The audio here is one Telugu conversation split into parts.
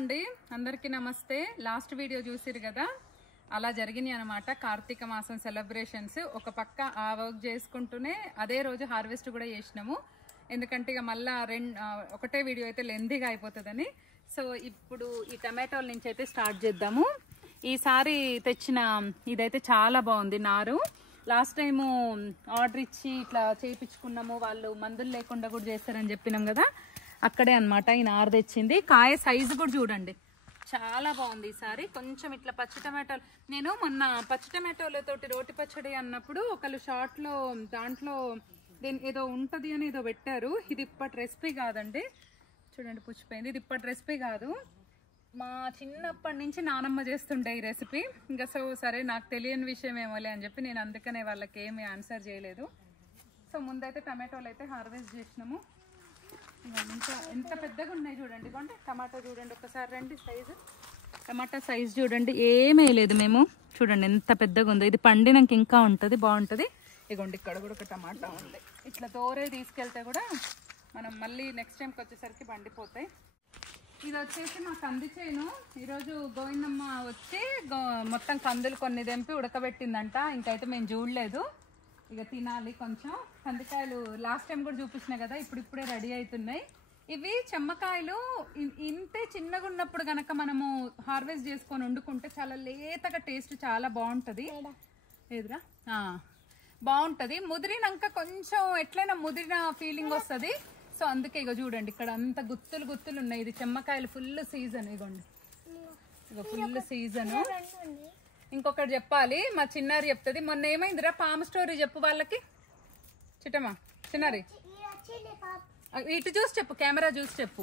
అండి అందరికీ నమస్తే. లాస్ట్ వీడియో చూసిరు కదా, అలా జరిగినాయి అనమాట. కార్తీక మాసం సెలబ్రేషన్స్ ఒక పక్క ఆ వర్క్ చేసుకుంటూనే అదే రోజు హార్వెస్ట్ కూడా చేసినాము. ఎందుకంటే ఇక మళ్ళీ ఒకటే వీడియో అయితే లెందీగా అయిపోతుందని. సో ఇప్పుడు ఈ టమాటోల నుంచి అయితే స్టార్ట్ చేద్దాము. ఈసారి తెచ్చిన ఇదైతే చాలా బాగుంది నారు. లాస్ట్ టైము ఆర్డర్ ఇచ్చి ఇట్లా చేయించుకున్నాము, వాళ్ళు మందులు లేకుండా కూడా చేస్తారని చెప్పినాం కదా, అక్కడే అనమాట ఈ నారు తెచ్చింది. కాయ సైజు కూడా చూడండి, చాలా బాగుంది. ఈసారి కొంచెం ఇట్లా పచ్చి టమాటోలు, నేను మొన్న పచ్చి టమాటోలతోటి రోటి పచ్చడి అన్నప్పుడు ఒకళ్ళు షార్ట్లో దాంట్లో ఏదో ఉంటుంది అని ఏదో పెట్టారు. ఇది ఇప్పటి రెసిపీ కాదండి, చూడండి పుచ్చిపోయింది. ఇది ఇప్పటి రెసిపీ కాదు, మా చిన్నప్పటి నుంచి నానమ్మ చేస్తుండే ఈ రెసిపీ. ఇంకా సరే నాకు తెలియని విషయం ఏమోలే అని చెప్పి నేను అందుకనే వాళ్ళకి ఏమి ఆన్సర్ చేయలేదు. సో ముందైతే టమాటోలు అయితే హార్వెస్ట్ చేసినాము. ఇంకా ఎంత పెద్దగా ఉన్నాయి చూడండి. ఇవ్వండి టమాటా చూడండి, ఒకసారి రండి. సైజు టమాటా సైజు చూడండి, ఏమీ లేదు మేము. చూడండి ఎంత పెద్దగా ఉందో. ఇది పండినాక ఇంకా ఉంటుంది, బాగుంటుంది. ఇగోండి ఇక్కడ కూడా ఒక టమాటా ఉంది. ఇట్లా తోరే తీసుకెళ్తే కూడా మనం మళ్ళీ నెక్స్ట్ టైంకి వచ్చేసరికి పండిపోతాయి. ఇది వచ్చేసి మా కంది చేను. ఈరోజు గోవిందమ్మ వచ్చి మొత్తం కందులు కొన్ని తెంపి ఉడకబెట్టిందంట. ఇంకైతే మేము చూడలేదు, ఇక తినాలి. కొంచెం కందికాయలు లాస్ట్ టైం కూడా చూపించిన కదా, ఇప్పుడే రెడీ అవుతున్నాయి. ఇవి చెమ్మకాయలు ఇంతే చిన్నగా ఉన్నప్పుడు కనుక మనము హార్వెస్ట్ చేసుకొని వండుకుంటే చాలా లేతగా టేస్ట్ చాలా బాగుంటుంది. ఏదిరా బాగుంటుంది. ముదిరినాక కొంచెం ఎట్లయినా ముదిరిన ఫీలింగ్ వస్తుంది. సో అందుకే ఇక చూడండి ఇక్కడ అంత గుత్తులు ఉన్నాయి. ఇది చెమ్మకాయలు ఫుల్ సీజన్. ఇగోండి ఇక ఫుల్ సీజను. ఇంకొకటి చెప్పాలి, మా చిన్నారి చెప్తుంది. మొన్న ఏమైందిరా పాము స్టోరీ చెప్పు వాళ్ళకి. చిట్టమ్మా చిన్నారి ఇటు చూసి చెప్పు, కెమెరా చూసి చెప్పు.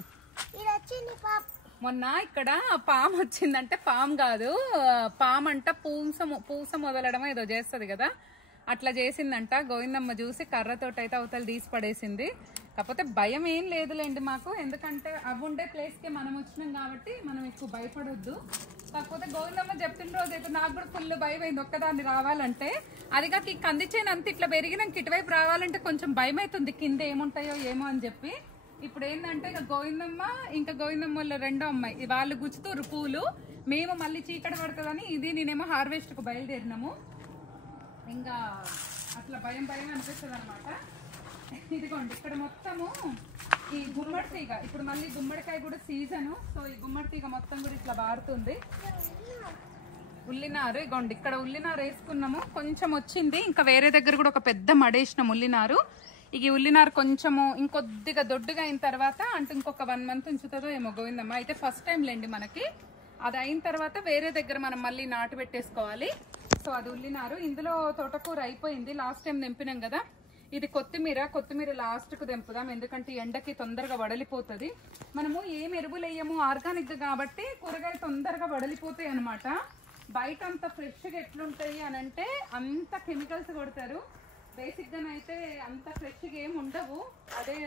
మొన్న ఇక్కడ పాము వచ్చిందంటే, పాము కాదు, పాము అంట పూస మొదలడం ఏదో చేస్తుంది కదా, అట్లా చేసిందంట. గోవిందమ్మ చూసి కర్రతోటి అయితే అవతల తీసి పడేసింది. కాకపోతే భయం ఏం లేదులేండి మాకు, ఎందుకంటే అవి ఉండే ప్లేస్కి మనం వచ్చినాం కాబట్టి మనం ఎక్కువ భయపడొద్దు. కాకపోతే గోవిందమ్మ చెప్పిన రోజు అయితే నాకు కూడా ఫుల్ భయం అయింది ఒక్కదాన్ని రావాలంటే. అది కాక ఈ కంది చేను అంత ఇట్లా పెరిగినాక ఇటువైపు రావాలంటే కొంచెం భయం అవుతుంది, కింద ఏముంటాయో ఏమో అని చెప్పి. ఇప్పుడు ఏంటంటే ఇక గోవిందమ్మ ఇంకా గోవిందమ్మ వాళ్ళ రెండో అమ్మాయి వాళ్ళు గుచ్చుతూరు పూలు. మేము మళ్ళీ చీకటి పడుతుందని ఇది నేనేమో హార్వెస్ట్కు బయలుదేరినాము. ఇంకా అట్లా భయం అనిపిస్తుంది అనమాట. ఇదిగోండి ఇక్కడ మొత్తము ఈ గుమ్మడి తీగ, ఇప్పుడు మళ్ళీ గుమ్మడికాయ కూడా సీజను. సో ఈ గుమ్మడి తీగ మొత్తం కూడా ఇట్లా బారుతుంది. ఉల్లినారు ఇగోండి ఇక్కడ ఉల్లినారు వేసుకున్నాము, కొంచెం వచ్చింది. ఇంకా వేరే దగ్గర కూడా ఒక పెద్ద మడేసినాం ఉల్లినారు. ఇక ఉల్లినారు కొంచెము ఇంకొద్దిగా దొడ్డుగా అయిన తర్వాత, అంటే ఇంకొక 1 month ఉంచుతుందో ఏమో గోవిందమ్మ. అయితే ఫస్ట్ టైం లేండి మనకి. అది అయిన తర్వాత వేరే దగ్గర మనం మళ్ళీ నాటు పెట్టేసుకోవాలి. సో అది ఉల్లినారు. ఇందులో తోటకూర అయిపోయింది, లాస్ట్ టైం తెంపినాం కదా. ఇది కొత్తిమీర లాస్ట్కు తెంపుదాం, ఎందుకంటే ఎండకి తొందరగా వడలిపోతుంది. మనము ఏం ఎరువులు వేయము, ఆర్గానిక్ కాబట్టి కూరగాయలు తొందరగా వడలిపోతాయి అనమాట. బయట అంత ఫ్రెష్గా ఎట్లుంటాయి అని అంటే అంత కెమికల్స్ కొడతారు. బేసిక్గానైతే అంత ఫ్రెష్గా ఏమి ఉండవు. అదే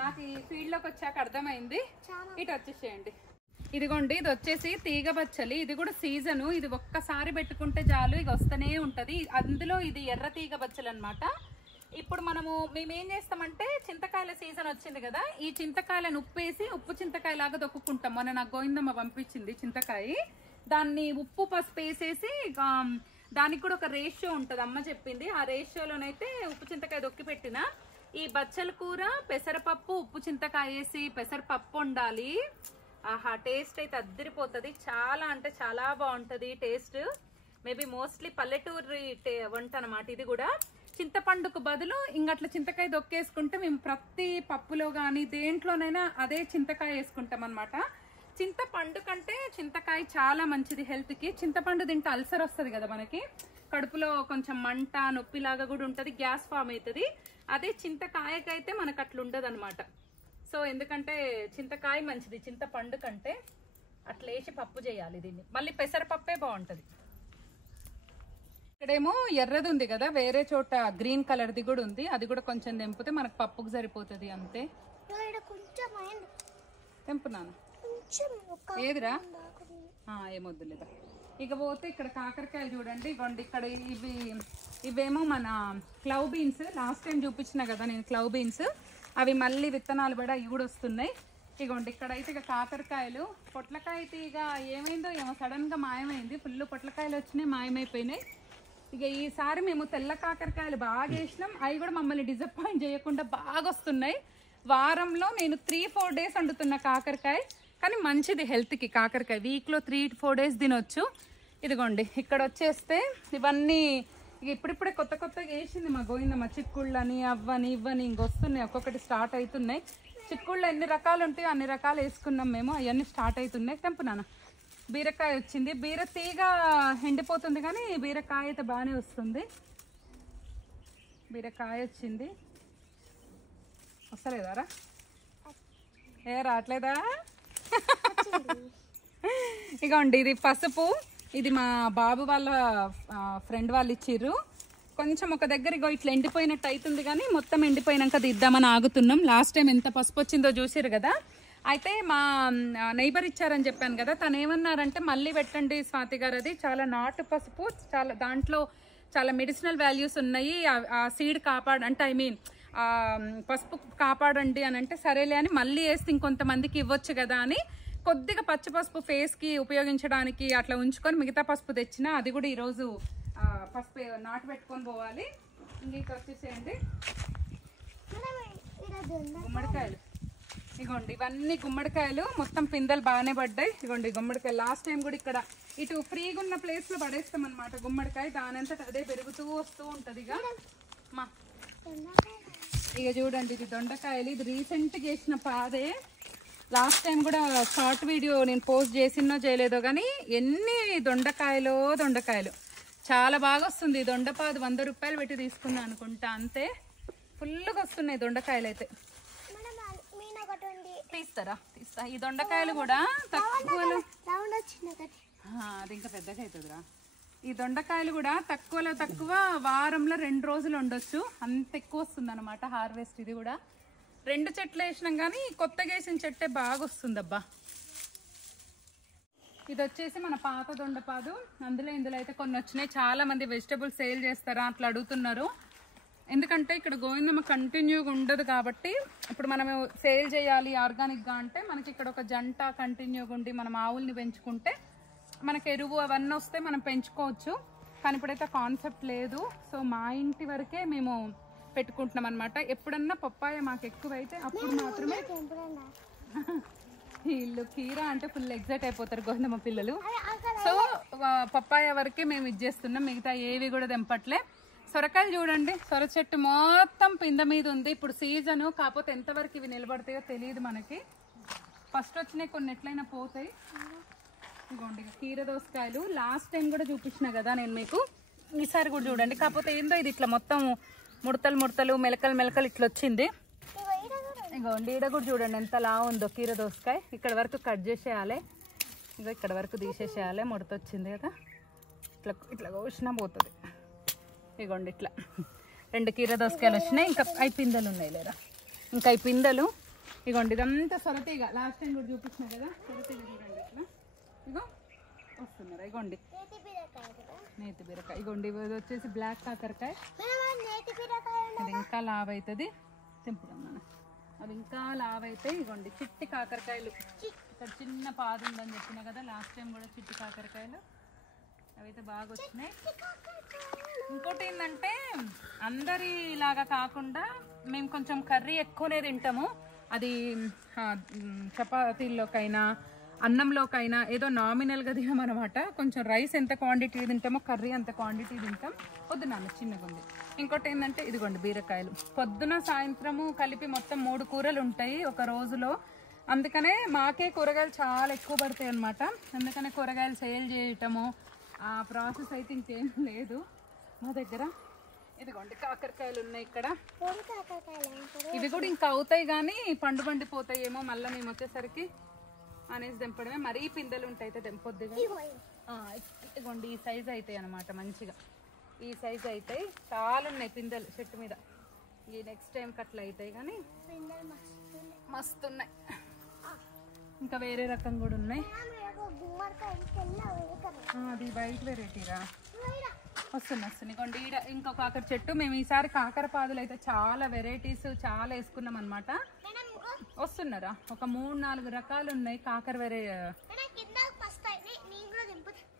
నాకు ఈ ఫీల్డ్లోకి వచ్చాక అర్థమైంది. ఇటు వచ్చేసేయండి. ఇదిగోండి ఇది వచ్చేసి తీగ బచ్చలి. ఇది కూడా సీజను. ఇది ఒక్కసారి పెట్టుకుంటే చాలు, ఇక వస్తూనే ఉంటుంది. అందులో ఇది ఎర్ర తీగ బచ్చలు అనమాట. ఇప్పుడు మేమేం చేస్తామంటే, చింతకాయల సీజన్ వచ్చింది కదా, ఈ చింతకాయలను ఉప్పేసి ఉప్పు చింతకాయ లాగా దొక్కుంటాం. మొన్న నాకు గోవిందమ్మ పంపించింది చింతకాయ. దాన్ని ఉప్పు పసుపు వేసేసి, దానికి కూడా ఒక రేషియో ఉంటుంది, అమ్మ చెప్పింది. ఆ రేషియోలోనైతే ఉప్పు చింతకాయ దొక్కి పెట్టిన. ఈ బచ్చల కూర పెసరపప్పు ఉప్పు చింతకాయ వేసి పెసరపప్పు వండాలి. ఆహా, టేస్ట్ అయితే అద్దరిపోతుంది. చాలా అంటే చాలా బాగుంటుంది టేస్ట్. మేబీ మోస్ట్లీ పల్లెటూరి వంట అనమాట ఇది కూడా. చింతపండుకు బదులు ఇంకట్లా చింతకాయ దొక్కేసుకుంటే మేము ప్రతి పప్పులో కానీ దేంట్లోనైనా అదే చింతకాయ వేసుకుంటాం అనమాట. చింతపండు కంటే చింతకాయ చాలా మంచిది హెల్త్కి. చింతపండు తింటే అల్సర్ వస్తుంది కదా మనకి, కడుపులో కొంచెం మంట నొప్పిలాగా కూడా ఉంటుంది, గ్యాస్ ఫామ్ అవుతుంది. అదే చింతకాయకైతే మనకు అట్లా ఉండదు అనమాట. సో ఎందుకంటే చింతకాయ మంచిది చింతపండు కంటే. అట్లా వేసి పప్పు చేయాలి దీన్ని. మళ్ళీ పెసరపప్పే బాగుంటుంది. ఇక్కడేమో ఎర్రది ఉంది కదా, వేరే చోట గ్రీన్ కలర్ది కూడా ఉంది. అది కూడా కొంచెం తెంపితే మనకు పప్పుకు సరిపోతుంది అంతే. తెంపున్నాను ఏదిరా, ఏమొద్దులేదా. ఇక పోతే ఇక్కడ కాకరకాయలు చూడండి. ఇవ్వండి ఇక్కడ ఇవేమో మన క్లవ్ బీన్స్. లాస్ట్ టైం చూపించిన కదా నేను క్లవ్ బీన్స్. అవి మళ్ళీ విత్తనాలు పడి అవి కూడా వస్తున్నాయి. ఇగోండి ఇక్కడైతే ఇక కాకరకాయలు, పొట్లకాయ తీగ ఏమైందో ఏమో సడన్గా మాయమైంది. ఫుల్ పొట్లకాయలు వచ్చినాయి, మాయమైపోయినాయి. ఇక ఈసారి మేము తెల్ల కాకరకాయలు బాగా వేసినాం. అవి కూడా మమ్మల్ని డిసప్పాయింట్ చేయకుండా బాగా వస్తున్నాయి. వారంలో నేను 3-4 డేస్ వండుతున్న కాకరకాయ, కానీ మంచిది హెల్త్కి కాకరకాయ. వీక్లో 3-4 డేస్ తినొచ్చు. ఇదిగోండి ఇక్కడ వచ్చేస్తే ఇవన్నీ ఇక ఇప్పుడిప్పుడే కొత్త కొత్తగా వేసింది మా గోవిందమ్మ. చిక్కుళ్ళని అవ్వని ఇవ్వని ఇంకొస్తున్నాయి, ఒక్కొక్కటి స్టార్ట్ అవుతున్నాయి. చిక్కుళ్ళు ఎన్ని రకాలు ఉంటాయో అన్ని రకాలు వేసుకున్నాం మేము, అవన్నీ స్టార్ట్ అవుతున్నాయి. తెంపునానా బీరకాయ వచ్చింది. బీర తీగ ఎండిపోతుంది కానీ బీరకాయ అయితే బాగానే వస్తుంది. బీరకాయ వచ్చింది. వస్తలేదారా? ఏ రావట్లేదా? ఇగోండి ఇది పసుపు. ఇది మా బాబు వాళ్ళ ఫ్రెండ్ వాళ్ళు ఇచ్చిర్రు. కొంచెం ఒక దగ్గర ఇగో ఇట్లా ఎండిపోయినట్టు అవుతుంది కానీ మొత్తం ఎండిపోయినాక తీద్దామని ఆగుతున్నాం. లాస్ట్ టైం ఎంత పసుపు వచ్చిందో చూసిరు కదా. అయితే మా నైబర్ ఇచ్చారని చెప్పాను కదా, తను ఏమన్నారంటే మళ్ళీ పెట్టండి స్వాతి గారు, అది చాలా నాటు పసుపు, చాలా దాంట్లో చాలా మెడిసినల్ వాల్యూస్ ఉన్నాయి, ఆ సీడ్ అంటే ఐ మీన్ పసుపు కాపాడండి అని అంటే సరేలే అని మళ్ళీ వేస్తే ఇంకొంతమందికి ఇవ్వచ్చు కదా అని కొద్దిగా పచ్చి పసుపు ఫేస్కి ఉపయోగించడానికి అట్లా ఉంచుకొని మిగతా పసుపు తెచ్చిన. అది కూడా ఈరోజు పసుపు నాటు పెట్టుకొని పోవాలి. ఇంక వచ్చేసేయండి గుమ్మడికాయలు. ఇగోండి ఇవన్నీ గుమ్మడికాయలు, మొత్తం పిందెలు బాగానే పడ్డాయి. ఇగోండి గుమ్మడికాయలు లాస్ట్ టైం కూడా ఇక్కడ ఇటు ఫ్రీగా ఉన్న ప్లేస్లో పడేస్తాం అనమాట గుమ్మడికాయ. దానంతట అదే పెరుగుతూ వస్తూ ఉంటుంది. ఇక చూడండి ఇది దొండకాయలు. ఇది రీసెంట్గా వేసిన పాదే. లాస్ట్ టైం కూడా షార్ట్ వీడియో నేను పోస్ట్ చేసినో చేయలేదో కానీ ఎన్ని దొండకాయలు చాలా బాగా వస్తుంది. దొండపాదు 100 రూపాయలు పెట్టి తీసుకున్నా అనుకుంటా, అంతే. ఫుల్గా వస్తున్నాయి దొండకాయలు అయితే. తీస్తా. ఈ దొండకాయలు కూడా తక్కువలో, అది ఇంకా పెద్దగా అవుతుందిరా. ఈ దొండకాయలు కూడా తక్కువలో తక్కువ వారంలో 2 రోజులు ఉండొచ్చు, అంత ఎక్కువ వస్తుంది అనమాట హార్వెస్ట్. ఇది కూడా 2 చెట్లు వేసినాం కానీ కొత్తగా వేసిన చెట్టే బాగా వస్తుంది అబ్బా. ఇది వచ్చేసి మన పాత దొండపాదు. ఇందులో అయితే కొన్ని వచ్చినాయి. చాలా మంది వెజిటబుల్స్ సేల్ చేస్తారా అట్లా అడుగుతున్నారు. ఎందుకంటే ఇక్కడ గోవిందమ్మ కంటిన్యూగా ఉండదు కాబట్టి ఇప్పుడు మనము సేల్ చేయాలి ఆర్గానిక్గా అంటే మనకి ఇక్కడ ఒక జంట కంటిన్యూగా ఉండి మనం ఆవుల్ని పెంచుకుంటే మనకి ఎరువు అవన్నీ వస్తే మనం పెంచుకోవచ్చు. కానీ ఇప్పుడైతే కాన్సెప్ట్ లేదు. సో మా ఇంటి వరకే మేము పెట్టుకుంటున్నాం అనమాట. ఎప్పుడన్నా పప్పాయ మాకు ఎక్కువైతే అప్పుడు మాత్రమే. వీళ్ళు కీరా అంటే ఫుల్ ఎగ్జైట్ అయిపోతారు గోవిందమ్మ పిల్లలు. సో పప్పాయ వరకే మేము ఇచ్చేస్తున్నాం, మిగతా ఏవి కూడా తెంపట్లే. సొరకాయలు చూడండి, సొర చెట్టు మొత్తం పింద మీద ఉంది. ఇప్పుడు సీజను, కాకపోతే ఎంతవరకు ఇవి నిలబడతాయో తెలియదు మనకి. ఫస్ట్ వచ్చినాయి కొన్ని ఎట్లయినా పోతాయి. ఇదిగోండి కీర దోసకాయలు లాస్ట్ టైం కూడా చూపించిన కదా నేను మీకు, ఈసారి కూడా చూడండి. కాకపోతే ఏందో ఇది ఇట్లా మొత్తం ముడతలు మెలకలు ఇట్లా వచ్చింది. ఇగోండి ఈడ కూడా చూడండి ఎంత లా ఉందో కీర దోసకాయ. ఇక్కడ వరకు కట్ చేసేయాలి, ఇగో ఇక్కడ వరకు తీసేసేయాలి. ముడత వచ్చింది కదా, ఇట్లా కోసినా పోతుంది. ఇగోండి ఇట్లా 2 కీర దోసకాయలు వచ్చినాయి. ఇంకా 5 పిందెలు ఉన్నాయి లేదా, ఇంకా 5 పిందెలు. ఇగోండి ఇదంతా సొరతీగ, లాస్ట్ టైం కూడా చూపించిన కదా సొరతీగ. చూడండి ఇట్లా ఇగో వస్తున్నారు. ఇగోండి నేతి బీరకాయ. ఇగోండి ఇది వచ్చేసి బ్లాక్ కాకరకాయ. అది ఇంకా లావ్ అవుతుంది, తెంపుదాం మనం. అవి ఇంకా లావ్ అవుతాయి. ఇగోండి చిట్టి కాకరకాయలు. ఇక్కడ చిన్న పాదు ఉందని చెప్పిన కదా లాస్ట్ టైం కూడా, చిట్టి కాకరకాయలు అవైతే బాగా వచ్చినాయి. ఇంకోటి ఏంటంటే అందరిలాగా కాకుండా మేము కొంచెం కర్రీ ఎక్కువనే తింటాము. అది చపాతీల్లోకైనా అన్నంలోకైనా ఏదో నామినల్గా తినమన్నమాట. కొంచెం రైస్ ఎంత క్వాంటిటీ తింటామో కర్రీ అంత క్వాంటిటీ తింటాం. పొద్దున చిన్నగా ఉంది. ఇంకోటి ఏంటంటే ఇదిగోండి బీరకాయలు. పొద్దున సాయంత్రము కలిపి మొత్తం 3 కూరలు ఉంటాయి ఒక రోజులో. అందుకనే మాకే కూరగాయలు చాలా ఎక్కువ పడతాయి అన్నమాట. అందుకనే కూరగాయలు సేల్ చేయటము ఆ ప్రాసెస్ అయితే ఇంకేం లేదు మా దగ్గర. ఇదిగోండి కాకరకాయలు ఉన్నాయి ఇక్కడ. ఇవి కూడా ఇంకా అవుతాయి కానీ పండిపోతాయేమో మళ్ళీ మేము వచ్చేసరికి అనేసి తెంపడమే. మరీ పిందెలు ఉంటాయి అయితే తెంపొద్దు. ఇదిగోండి ఈ సైజు అవుతాయి అనమాట, మంచిగా ఈ సైజు అవుతాయి. చాలా ఉన్నాయి పిందెలు చెట్టు మీద. ఈ నెక్స్ట్ టైం కట్ల అవుతాయి కానీ మస్తు ఉన్నాయి. ఇంకా వేరే రకం కూడా ఉన్నాయి. అది వైట్ వెరైటీరా. వస్తుంది కొండి. ఈడ ఇంకో కాకర చెట్టు. మేము ఈసారి కాకర పాదులు అయితే చాలా వెరైటీస్ చాలా వేసుకున్నాం అనమాట. వస్తున్నారా? ఒక 3-4 రకాలు ఉన్నాయి కాకర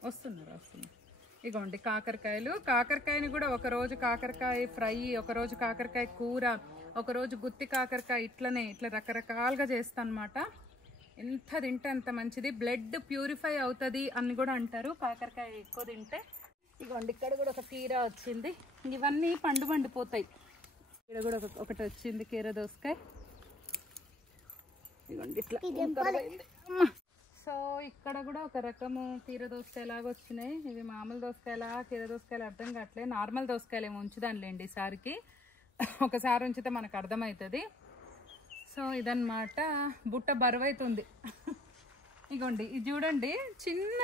వస్తున్నారు. ఇగోండి కాకరకాయలు. కాకరకాయని కూడా ఒకరోజు కాకరకాయ ఫ్రై, ఒకరోజు కాకరకాయ కూర, ఒకరోజు గుత్తి కాకరకాయ, ఇట్లా రకరకాలుగా చేస్తాను అనమాట. ఎంత తింటే అంత మంచిది, బ్లడ్ ప్యూరిఫై అవుతుంది అని కూడా అంటారు కాకరకాయ ఎక్కువ తింటే. ఇగోండి ఇక్కడ కూడా ఒక కీర వచ్చింది. ఇవన్నీ పండిపోతాయి. ఇక్కడ కూడా ఒకటి వచ్చింది కీర దోసకాయ. ఇగోండి ఇట్లా. సో ఇక్కడ కూడా ఒక రకము కీర దోసకాయ లాగా వచ్చినాయి. ఇవి మామూలు దోసకాయలా కీర దోసకాయలు అర్థం కావట్లేదు. నార్మల్ దోసకాయలు ఏమో ఉంచుదానిలేండి ఈసారికి, ఒకసారి ఉంచితే మనకు అర్థమవుతుంది. సో ఇదన్నమాట. బుట్ట బరువైతుంది. ఇగోండి ఇది చూడండి, చిన్న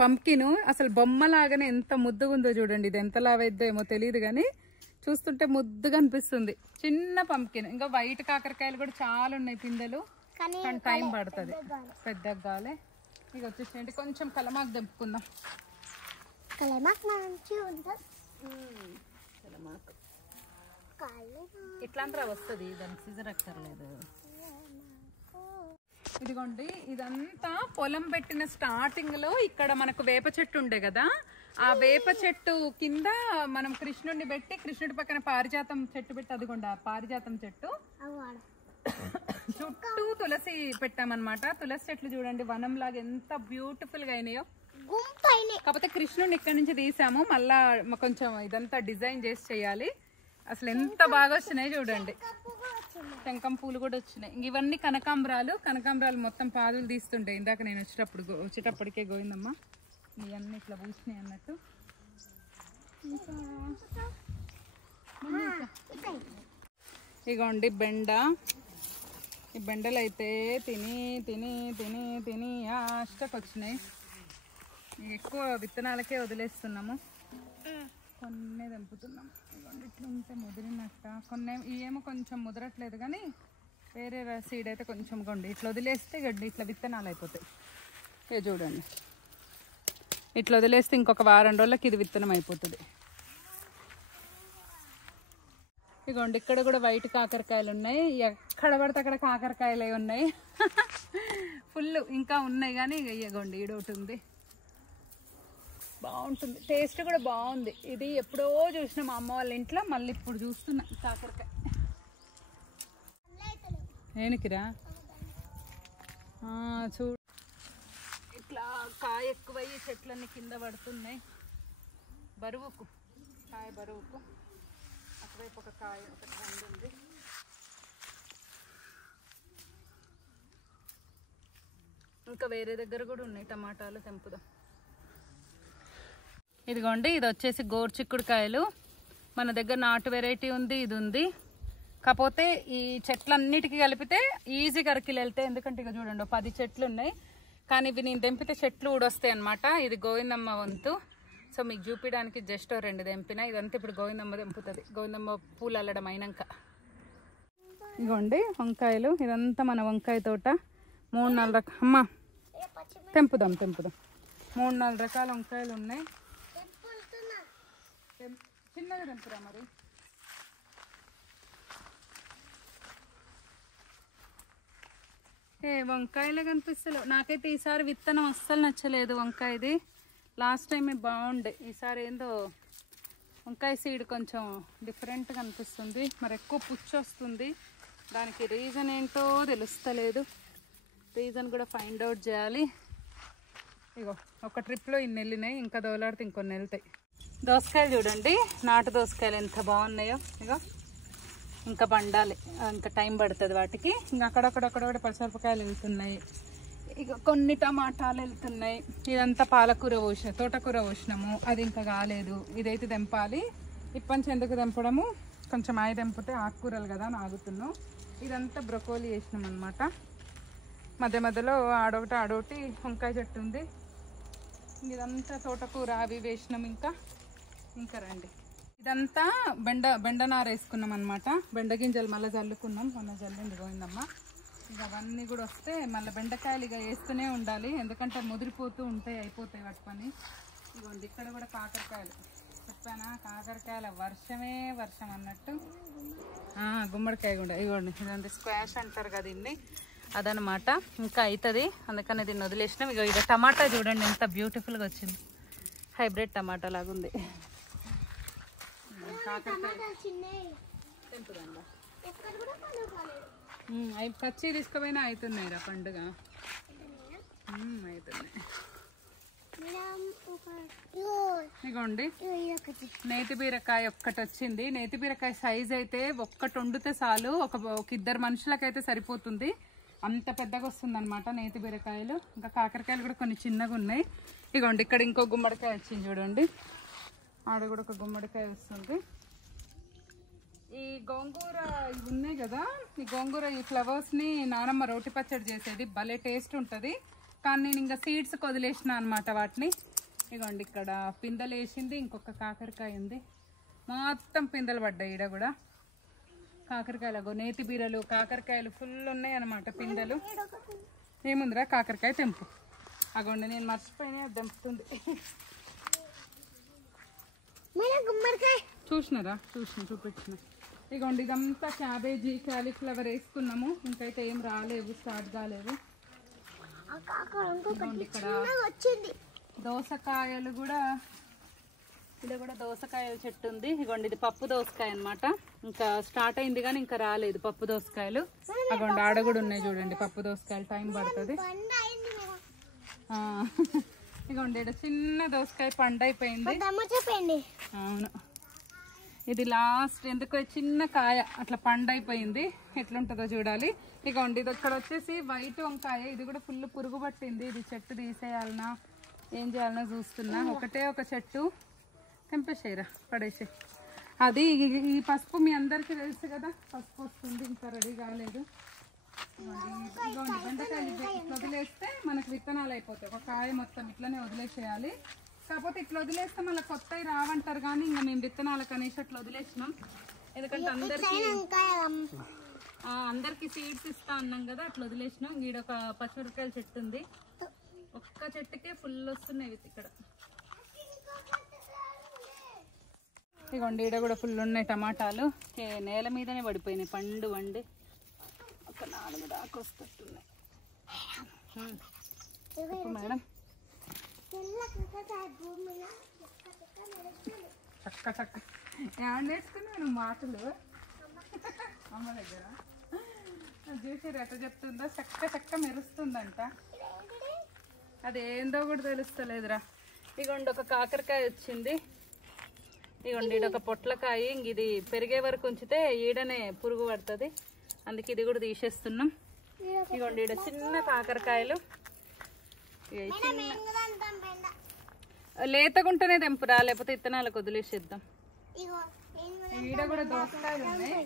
పంకిన్, అసలు బొమ్మలాగానే ఎంత ముద్దుగా ఉందో చూడండి. ఇది ఎంత లావైద్దో ఏమో తెలియదు కానీ చూస్తుంటే ముద్దుగా అనిపిస్తుంది. చిన్న పంకిన్. ఇంకా వైట్ కాకరకాయలు కూడా చాలా ఉన్నాయి పిందెలు, కానీ టైం పడుతుంది పెద్దగా కాలే. ఇక వచ్చేసేయండి కొంచెం కలమాకు దింపుకుందాం. ఇట్లాంటి వస్తుంది, దానికి సీజర్ అక్కర్లేదు. ఇదిగోండి ఇదంతా పొలం పెట్టిన స్టార్టింగ్ లో ఇక్కడ మనకు వేప చెట్టు ఉండే కదా, ఆ వేప చెట్టు కింద మనం కృష్ణుడిని పెట్టి, కృష్ణుడి పక్కన పారిజాతం చెట్టు పెట్టి, అదిగోండి ఆ పారిజాతం చెట్టు చుట్టూ తులసి పెట్టామన్నమాట. తులసి చెట్లు చూడండి వనం లాగా ఎంత బ్యూటిఫుల్ గా అయినాయో. కాకపోతే కృష్ణుడిని ఇక్కడ నుంచి తీసాము, మళ్ళా కొంచెం ఇదంతా డిజైన్ చేసి చేయాలి. అసలు ఎంత బాగా వచ్చినాయి చూడండి. టెంకం పూలు కూడా వచ్చినాయి. ఇవన్నీ కనకాంబరాలు. కనకాంబరాలు మొత్తం పాదులు తీస్తుండే ఇందాక నేను వచ్చేటప్పటికే గోవిందమ్మ. ఇవన్నీ ఇట్లా పూసినాయి అన్నట్టు. ఇగోండి బెండ. ఈ బెండలు అయితే తిని తిని తిని తిని ఆష్టకు వచ్చినాయి. ఎక్కువ విత్తనాలకే వదిలేస్తున్నాము, కొన్ని దింపుతున్నాము. ఇవ్వండి ఇట్లా ఉంటే ముదిరినట్ట. కొన్ని ఏమో కొంచెం ముదరట్లేదు కానీ వేరే సీడ్ అయితే కొంచెం కొండి ఇట్లా వదిలేస్తే గడ్డి ఇట్లా విత్తనాలు అయిపోతాయి. ఇక చూడండి ఇట్లా వదిలేస్తే ఇంకొక వారం రోజులకి ఇది విత్తనం అయిపోతుంది. ఇగోండి ఇక్కడ కూడా వైట్ కాకరకాయలు ఉన్నాయి. ఎక్కడ పడితే అక్కడ కాకరకాయలే ఉన్నాయి. ఫుల్ ఇంకా ఉన్నాయి కానీ ఇగోండి ఈడోటి ఉంది. బాగుంటుంది, టేస్ట్ కూడా బాగుంది. ఇది ఎప్పుడో చూసిన మా అమ్మ వాళ్ళ ఇంట్లో, మళ్ళీ ఇప్పుడు చూస్తున్నా కాకరకాయ. ఏనికిరా చూడు ఇట్లా కాయ ఎక్కువయ్యి చెట్లన్నీ కింద పడుతున్నాయి. బరువుకు కాయ బరువుకు. అటువైపు ఒక కాయ ఒకటి ఉంది. ఇంకా వేరే దగ్గర కూడా ఉన్నాయి టమాటాలు, తెంపుదాం. ఇదిగోండి ఇది వచ్చేసి గోరుచిక్కుడుకాయలు. మన దగ్గర నాటు వెరైటీ ఉంది, ఇది ఉంది. కాకపోతే ఈ చెట్లన్నిటికీ కలిపితే ఈజీగా అరకిలు వెళ్తాయి. ఎందుకంటే ఇక చూడండి 10 చెట్లు ఉన్నాయి, కానీ ఇవి నేను తెంపితే చెట్లు ఊడొస్తాయి అనమాట. ఇది గోవిందమ్మ వంతు. సో మీకు చూపించడానికి జస్ట్ 2 తెంపిన. ఇదంతా ఇప్పుడు గోవిందమ్మ తెంపుతుంది, గోవిందమ్మ పూలు అల్లడం అయినాక. ఇగోండి వంకాయలు. ఇదంతా మన వంకాయ తోట. 3-4 రకాల అమ్మ తెంపుదాం 3-4 రకాల వంకాయలు ఉన్నాయి. చిన్నగా తెంపురా మరి. వంకాయలే కనిపిస్తలేవు నాకైతే. ఈసారి విత్తనం అస్సలు నచ్చలేదు వంకాయది. లాస్ట్ టైం బాగుండే, ఈసారి ఏందో వంకాయ సీడ్ కొంచెం డిఫరెంట్గా అనిపిస్తుంది. మరి ఎక్కువ పుచ్చు వస్తుంది. దానికి రీజన్ ఏంటో తెలుస్తలేదు. రీజన్ కూడా ఫైండ్ అవుట్ చేయాలి. ఇగో ఒక ట్రిప్లో ఇన్ని వెళ్ళినాయి, ఇంకా దోలాడితే ఇంకొన్ని వెళ్తాయి. దోసకాయలు చూడండి, నాటు దోసకాయలు ఎంత బాగున్నాయో. ఇగో ఇంకా పండాలి, ఇంకా టైం పడుతుంది వాటికి. ఇంకా అక్కడక్కడ పచ్చిమిరపకాయలు వెళ్తున్నాయి. ఇక కొన్ని టమాటాలు వెళ్తున్నాయి. ఇదంతా పాలకూర తోటకూర పోసినాము, అది ఇంకా కాలేదు. ఇదైతే తెంపాలి. ఇప్పటి ఎందుకు తెంపడము, కొంచెం ఆయ తెంపితే ఆకుకూరలు కదా అని ఆగుతున్నాం. ఇదంతా బ్రొకోలీ వేసినాం అనమాట. మధ్య మధ్యలో ఆడొకటి వంకాయ చెట్టు ఉంది. ఇదంతా తోటకూర అవి వేసినాం. ఇంకా రండి, ఇదంతా బెండనార వేసుకున్నాం అనమాట. బెండ గింజలు మళ్ళీ జల్లుకున్నాం, మొన్న జల్లింది పోయిందమ్మా. ఇక అవన్నీ కూడా వస్తే మళ్ళీ బెండకాయలు ఇక వేస్తూనే ఉండాలి, ఎందుకంటే ముదిరిపోతూ ఉంటాయి, అయిపోతాయి వాటి పని. ఇదిగోండి ఇక్కడ కూడా కాకరకాయలు చెప్పానా కాకరకాయల వర్షమే వర్షం అన్నట్టు. గుమ్మడికాయ కూడా ఇవ్వండి, ఇదంతా స్క్వాష్ అంటారు కదా దీన్ని, అదనమాట. ఇంకా అవుతుంది, అందుకని దీన్ని వదిలేసినాం. ఇక ఇక టమాటా చూడండి ఎంత బ్యూటిఫుల్గా వచ్చింది, హైబ్రిడ్ టమాటా లాగుంది. పచ్చి తీసుకుపోయినా అవుతున్నాయి రా పండుగ, అవుతున్నాయి. ఇగోండి నేతి బీరకాయ ఒక్కటి వచ్చింది. నేతి బీరకాయ సైజ్ అయితే ఒక్కటి వండితే చాలు, ఒక ఇద్దరు మనుషులకైతే సరిపోతుంది, అంత పెద్దగా వస్తుంది అనమాట నేతి బీరకాయలు. ఇంకా కాకరకాయలు కూడా కొన్ని చిన్నగా ఉన్నాయి. ఇగోండి ఇక్కడ ఇంకో గుమ్మడికాయ వచ్చింది చూడండి, ఆడ కూడా ఒక గుమ్మడికాయ వస్తుంది. ఈ గోంగూర ఇవి ఉన్నాయి కదా, ఈ గోంగూర ఈ ఫ్లవర్స్ని నానమ్మ రోటి పచ్చడి చేసేది, భలే టేస్ట్ ఉంటుంది. కానీ నేను ఇంకా సీడ్స్కి వదిలేసిన అనమాట వాటిని. ఇగోండి ఇక్కడ పిందెలు వేసింది, ఇంకొక కాకరకాయ ఉంది, మొత్తం పిందెలు పడ్డాయి. ఈడ కూడా కాకరకాయలు, నేతి బీరలు కాకరకాయలు ఫుల్ ఉన్నాయి అనమాట పిందెలు. ఏముందిరా కాకరకాయ తెంపు, అగోండి నేను మర్చిపోయినా తెంపుతుంది. చూసినారా, చూపించిన. ఇగోండి ఇదంతా క్యాబేజీ క్యాలీఫ్లవర్ వేసుకున్నాము, ఇంకైతే ఏం రాలేవు, స్టార్ట్ కాలేవు. ఇక్కడ దోసకాయలు కూడా, ఇది కూడా దోసకాయల చెట్టు ఉంది. ఇగోండి ఇది పప్పు దోసకాయ అనమాట, ఇంకా స్టార్ట్ అయింది కానీ ఇంకా రాలేదు పప్పు దోసకాయలు. అగోండి ఆడ కూడా ఉన్నాయి చూడండి పప్పు దోసకాయలు, టైం పడుతుంది. ఇగోండి ఇక్కడ చిన్న దోసకాయ పండు అయిపోయింది. అవును, ఇది లాస్ట్ ఎందుకో చిన్న కాయ అట్లా పండు అయిపోయింది, ఎట్లుంటుందో చూడాలి. ఇగోండి ఇది ఇక్కడ వచ్చేసి వైట్ వంకాయ, ఇది కూడా ఫుల్ పురుగు పట్టింది. ఇది చెట్టు తీసేయాలనా ఏం చేయాలనో చూస్తున్నా. ఒకటే ఒక చెట్టు, తెంపేసేయరా, పడేసే. అది ఈ పసుపు మీ అందరికీ తెలుసు కదా, పసుపు వస్తుంది, ఇంకా రెడీ కాలేదు. ఇగోండి బెండకాయలు ఇట్లా వదిలేస్తే మనకు విత్తనాలు అయిపోతాయి. ఒక కాయ మొత్తం ఇట్లనే వదిలేసేయాలి. కాకపోతే ఇట్లా వదిలేస్తే మళ్ళీ కొత్తవి రావంటారు, కానీ ఇంకా మేము విత్తనాలకు అనేసి అట్లా వదిలేసినాం. ఎందుకంటే అందరికి సీడ్స్ ఇస్తా అన్నాం కదా, అట్లా వదిలేసినాం. ఈడ ఒక పచ్చిమిరపకాయల చెట్టు ఉంది, ఒక్క చెట్టుకే ఫుల్ వస్తున్నాయి ఇక్కడ. ఇగోండి ఈడ కూడా ఫుల్ ఉన్నాయి టమాటాలు, నేల మీదనే పడిపోయినాయి పండు వండి, ఒక 4 దాకా వస్తున్నాయి. మేడం చక్క చక్క ఏమన్నా నేర్చుకున్నాను మాటలు అమ్మ దగ్గర, చూసి ఎట్ట చెప్తుందో చక్క చక్క మెరుస్తుందంట, అదేందో కూడా తెలుస్తలేదురా. ఇగోండి ఒక కాకరకాయ వచ్చింది, ఇగోండి ఇది ఒక పొట్లకాయ. ఇంక ఇది పెరిగే వరకు ఉంచితే ఈడనే పురుగు పడుతుంది, అందుకే ఇది కూడా తీసేస్తున్నాం. ఇగోండి ఈడ చిన్న కాకరకాయలు, లేతగుంటేనే తెంపురా, లేకపోతే ఇత్తనాలకు వదిలేసేద్దాం. ఈడ కూడా దోసకాయలు ఉన్నాయి.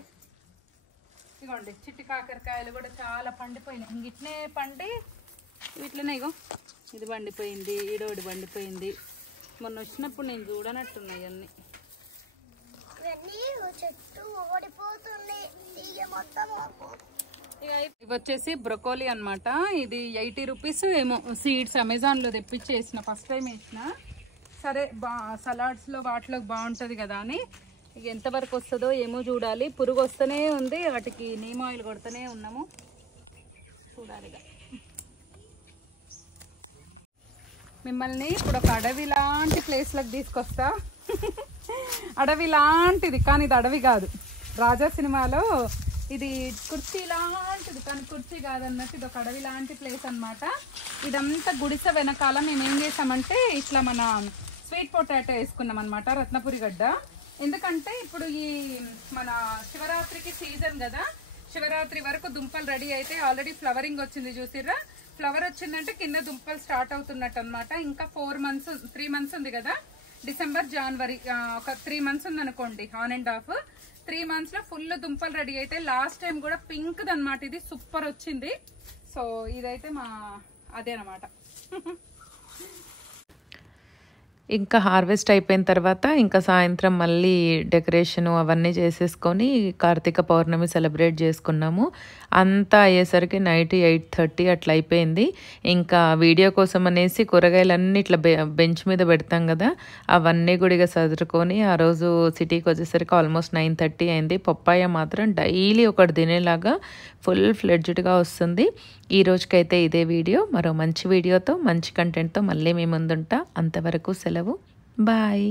ఇగోండి చిట్టి కాకరకాయలు కూడా చాలా పండిపోయినాయి, ఇంగిట్నే పండి వీటిలోనే. ఇగో ఇది పండిపోయింది, ఈడోడి పండిపోయింది. మొన్న వచ్చినప్పుడు నేను చూడనట్టున్నాయి అన్ని. ఇవి వచ్చేసి బ్రొకోలీ అనమాట, ఇది 80 రూపీస్ ఏమో, సీడ్స్ అమెజాన్ లో తెప్పించేసిన, ఫస్ట్ టైం వేసిన. సరే సలాడ్స్ లో వాటిలోకి బాగుంటది కదా అని. ఇక ఎంతవరకు వస్తుందో ఏమో చూడాలి, పురుగు వస్తూనే ఉంది, వాటికి నీమ్ ఆయిల్ కొడుతూనే ఉన్నాము, చూడాలిగా. మిమ్మల్ని ఇప్పుడు ఒక అడవి లాంటి ప్లేస్లకు తీసుకొస్తా. అడవి లాంటిది కానీ ఇది అడవి కాదు, రాజా సినిమాలో ఇది కుర్చీ లాంటిది కానీ కుర్చీ కాదన్నట్టు, ఇది ఒక అడవి లాంటి ప్లేస్ అనమాట. ఇదంతా గుడిసె వెనకాల మేము ఏం చేసామంటే ఇట్లా మన స్వీట్ పొటాటో వేసుకున్నాం అనమాట, రత్నపురి గడ్డ. ఎందుకంటే ఇప్పుడు ఈ మన శివరాత్రికి సీజన్ కదా, శివరాత్రి వరకు దుంపలు రెడీ అయితే ఆల్రెడీ ఫ్లవరింగ్ వచ్చింది చూసిర్రా. ఫ్లవర్ వచ్చిందంటే కింద దుంపలు స్టార్ట్ అవుతున్నట్టు అనమాట. ఇంకా 3 మంత్స్ ఉంది కదా, డిసెంబర్ జనవరి ఒక 3 మంత్స్ ఉంది అనుకోండి, ఆన్ అండ్ ఆఫ్ 3 మంత్స్ లో ఫుల్ దుంపలు రెడీ అయితే. లాస్ట్ టైం కూడా పింక్ అనమాట, ఇది సూపర్ వచ్చింది. సో ఇదైతే మా అదే అనమాట. ఇంకా హార్వెస్ట్ అయిపోయిన తర్వాత ఇంకా సాయంత్రం మళ్ళీ డెకరేషన్ అవన్నీ చేసేసుకొని కార్తీక పౌర్ణమి సెలబ్రేట్ చేసుకున్నాము. అంతా అయ్యేసరికి నైట్ 8:30 అట్లా అయిపోయింది. ఇంకా వీడియో కోసం అనేసి కూరగాయలన్నీ ఇట్లా బెంచ్ మీద పెడతాం కదా, అవన్నీ కూడా సదురుకొని ఆ రోజు సిటీకి వచ్చేసరికి ఆల్మోస్ట్ 9:30 అయింది. పప్పాయ మాత్రం డైలీ ఒకటి తినేలాగా ఫుల్ ఫ్లెడ్జ్డ్గా వస్తుంది. ఈ రోజుకైతే ఇదే వీడియో. మరో మంచి వీడియోతో మంచి కంటెంట్తో మళ్ళీ మీ ముందుంటా. అంతవరకు సెలవు. బాయ్.